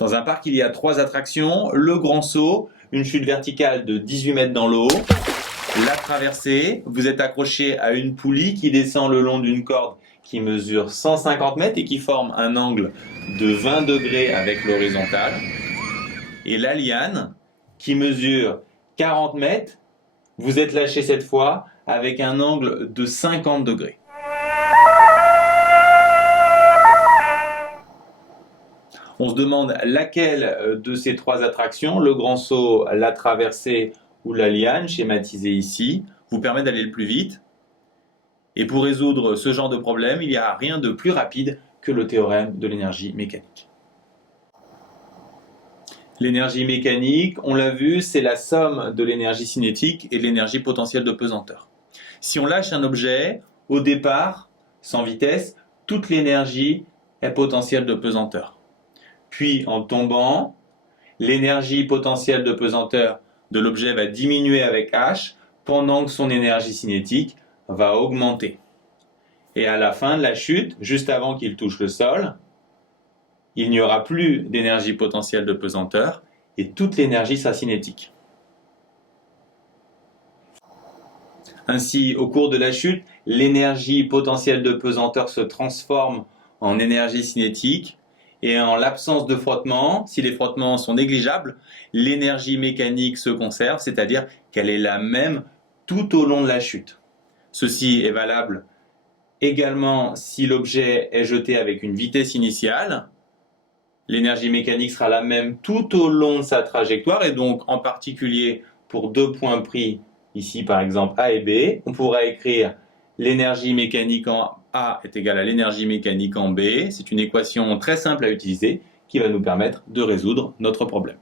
Dans un parc, il y a 3 attractions, le grand saut, une chute verticale de 18 mètres dans l'eau, la traversée, vous êtes accroché à une poulie qui descend le long d'une corde qui mesure 150 mètres et qui forme un angle de 20 degrés avec l'horizontale, et la liane qui mesure 40 mètres, vous êtes lâché cette fois avec un angle de 50 degrés. On se demande laquelle de ces 3 attractions, le grand saut, la traversée ou la liane, schématisée ici, vous permet d'aller le plus vite. Et pour résoudre ce genre de problème, il n'y a rien de plus rapide que le théorème de l'énergie mécanique. L'énergie mécanique, on l'a vu, c'est la somme de l'énergie cinétique et de l'énergie potentielle de pesanteur. Si on lâche un objet, au départ, sans vitesse, toute l'énergie est potentielle de pesanteur. Puis en tombant, l'énergie potentielle de pesanteur de l'objet va diminuer avec h pendant que son énergie cinétique va augmenter. Et à la fin de la chute, juste avant qu'il touche le sol, il n'y aura plus d'énergie potentielle de pesanteur et toute l'énergie sera cinétique. Ainsi, au cours de la chute, l'énergie potentielle de pesanteur se transforme en énergie cinétique. Et en l'absence de frottement, si les frottements sont négligeables, l'énergie mécanique se conserve, c'est-à-dire qu'elle est la même tout au long de la chute. Ceci est valable également si l'objet est jeté avec une vitesse initiale. L'énergie mécanique sera la même tout au long de sa trajectoire, et donc en particulier pour 2 points pris, ici par exemple A et B, on pourra écrire l'énergie mécanique en A est égale à l'énergie mécanique en B. C'est une équation très simple à utiliser qui va nous permettre de résoudre notre problème.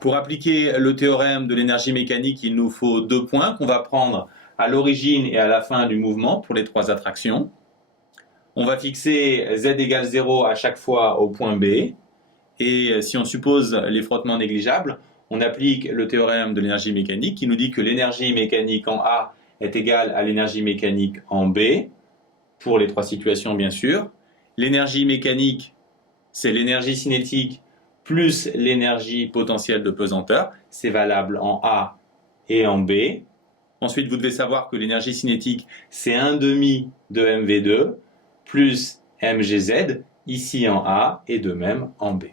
Pour appliquer le théorème de l'énergie mécanique, il nous faut 2 points qu'on va prendre à l'origine et à la fin du mouvement pour les 3 attractions. On va fixer z égale 0 à chaque fois au point B. Et si on suppose les frottements négligeables, on applique le théorème de l'énergie mécanique qui nous dit que l'énergie mécanique en A est égale à l'énergie mécanique en B, pour les 3 situations bien sûr. L'énergie mécanique, c'est l'énergie cinétique plus l'énergie potentielle de pesanteur, c'est valable en A et en B. Ensuite, vous devez savoir que l'énergie cinétique, c'est 1/2 de mv2 plus mgz, ici en A et de même en B.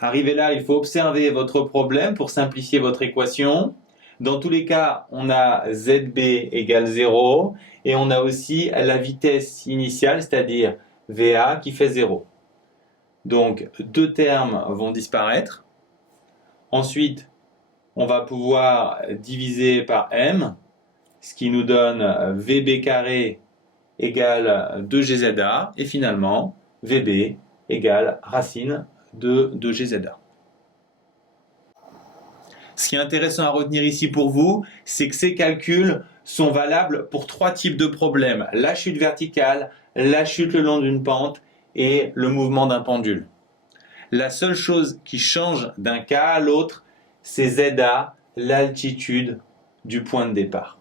Arrivé là, il faut observer votre problème pour simplifier votre équation. Dans tous les cas, on a ZB égale 0 et on a aussi la vitesse initiale, c'est-à-dire VA qui fait 0. Donc 2 termes vont disparaître. Ensuite, on va pouvoir diviser par M, ce qui nous donne VB carré égale 2GZA et finalement VB égale racine de 2GZA. Ce qui est intéressant à retenir ici pour vous, c'est que ces calculs sont valables pour 3 types de problèmes. La chute verticale, la chute le long d'une pente et le mouvement d'un pendule. La seule chose qui change d'un cas à l'autre, c'est ZA, l'altitude du point de départ.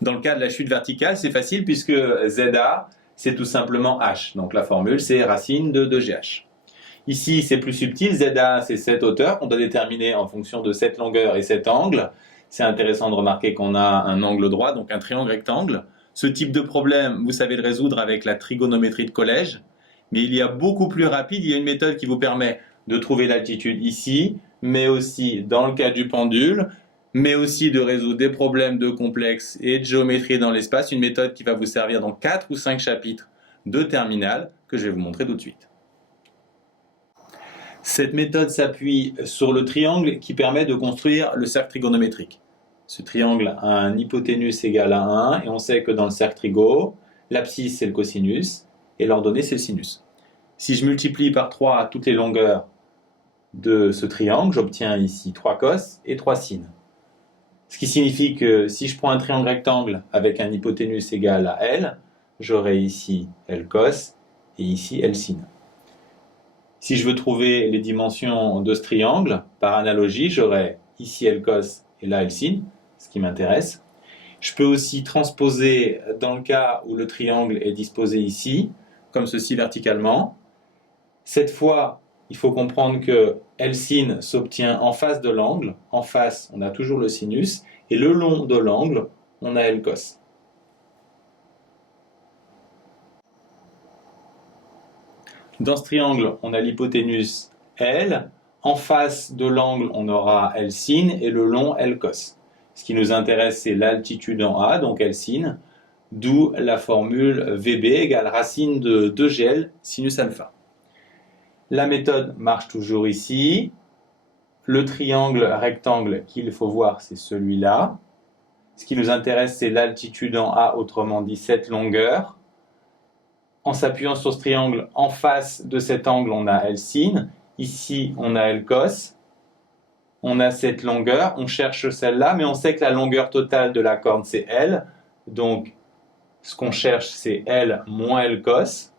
Dans le cas de la chute verticale, c'est facile puisque ZA, c'est tout simplement H. Donc la formule, c'est racine de 2GH. Ici, c'est plus subtil. ZA, c'est cette hauteur qu'on doit déterminer en fonction de cette longueur et cet angle. C'est intéressant de remarquer qu'on a un angle droit, donc un triangle rectangle. Ce type de problème, vous savez le résoudre avec la trigonométrie de collège. Mais il y a beaucoup plus rapide. Il y a une méthode qui vous permet de trouver l'altitude ici, mais aussi dans le cas du pendule, mais aussi de résoudre des problèmes de complexe et de géométrie dans l'espace. Une méthode qui va vous servir dans 4 ou 5 chapitres de terminale que je vais vous montrer tout de suite. Cette méthode s'appuie sur le triangle qui permet de construire le cercle trigonométrique. Ce triangle a un hypoténuse égal à 1 et on sait que dans le cercle trigo, l'abscisse c'est le cosinus et l'ordonnée c'est le sinus. Si je multiplie par 3 toutes les longueurs de ce triangle, j'obtiens ici 3 cos et 3 sin. Ce qui signifie que si je prends un triangle rectangle avec un hypoténuse égal à L, j'aurai ici L cos et ici L sin. Si je veux trouver les dimensions de ce triangle, par analogie, j'aurai ici L cos et là L sin, ce qui m'intéresse. Je peux aussi transposer dans le cas où le triangle est disposé ici, comme ceci verticalement. Cette fois, il faut comprendre que L sin s'obtient en face de l'angle. En face, on a toujours le sinus. Et le long de l'angle, on a L cos. Dans ce triangle, on a l'hypoténuse L. En face de l'angle, on aura L sin et le long L cos. Ce qui nous intéresse, c'est l'altitude en A, donc L sin, d'où la formule VB égale racine de 2GL sinus alpha. La méthode marche toujours ici. Le triangle rectangle qu'il faut voir, c'est celui-là. Ce qui nous intéresse, c'est l'altitude en A, autrement dit cette longueur. En s'appuyant sur ce triangle, en face de cet angle, on a L sin. Ici, on a L cos. On a cette longueur, on cherche celle-là, mais on sait que la longueur totale de la corne, c'est L. Donc, ce qu'on cherche, c'est L moins L cos.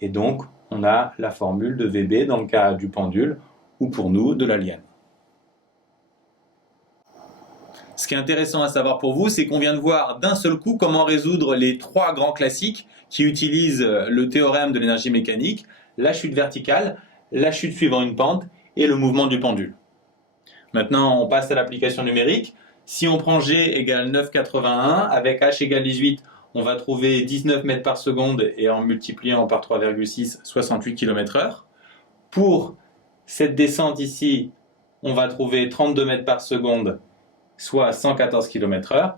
Et donc, on a la formule de VB dans le cas du pendule, ou pour nous, de la liane. Ce qui est intéressant à savoir pour vous, c'est qu'on vient de voir d'un seul coup comment résoudre les trois grands classiques qui utilisent le théorème de l'énergie mécanique, la chute verticale, la chute suivant une pente et le mouvement du pendule. Maintenant, on passe à l'application numérique. Si on prend G égale 9,81, avec H égale 18, on va trouver 19 mètres par seconde et en multipliant par 3,6, 68 km/h. Pour cette descente ici, on va trouver 32 mètres par seconde, soit 114 km/h.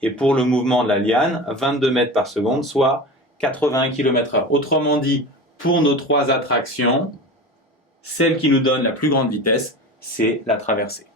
Et pour le mouvement de la liane, 22 mètres par seconde, soit 81 km/h. Autrement dit, pour nos trois attractions, celle qui nous donne la plus grande vitesse, c'est la traversée.